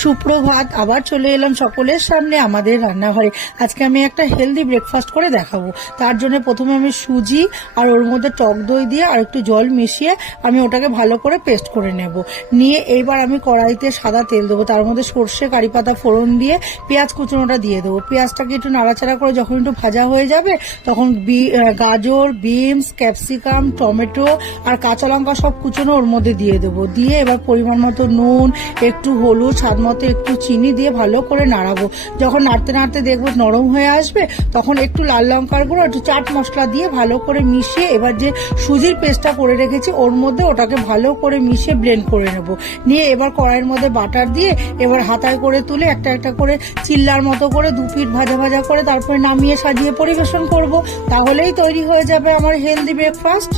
সুপ্রভাত, আবার চলে এলাম সকলের সামনে আমাদের রান্নাঘরে। আজকে আমি একটা হেলদি ব্রেকফাস্ট করে দেখাবো। তার জন্য প্রথমে আমি সুজি আর ওর মধ্যে টক দই দিয়ে আর একটু জল মিশিয়ে আমি ওটাকে ভালো করে পেস্ট করে নেব। নিয়ে এইবার আমি কড়াইতে সাদা তেল দেবো, তার মধ্যে সর্ষে কারি পাতা ফোড়ন দিয়ে পেঁয়াজ কুচনোটা দিয়ে দেবো। পেঁয়াজটাকে একটু নাড়াচাড়া করে যখন একটু ভাজা হয়ে যাবে তখন গাজর, বিনস, ক্যাপসিকাম, টমেটো আর কাঁচা লঙ্কা সব কুচনো ওর মধ্যে দিয়ে দেবো। দিয়ে এবার পরিমাণ মতো নুন, একটু হলুদ, স্বাদ মতো একটু চিনি দিয়ে ভালো করে নাড়াবো। যখন নাড়তে নাড়তে দেখবো নরম হয়ে আসবে তখন একটু লাল লঙ্কার গুঁড়ো, একটু চাট মশলা দিয়ে ভালো করে মিশিয়ে এবার যে সুজির পেস্টটা করে রেখেছি ওর মধ্যে ওটাকে ভালো করে মিশিয়ে ব্লেন্ড করে নেব। নিয়ে এবার কড়াইয়ের মধ্যে বাটার দিয়ে এবার হাতায় করে তুলে একটা একটা করে চিল্লার মতো করে 2 পিঠ ভাজা ভাজা করে তারপরে নামিয়ে সাজিয়ে পরিবেশন করব। তাহলেই তৈরি হয়ে যাবে আমার হেলদি ব্রেকফাস্ট।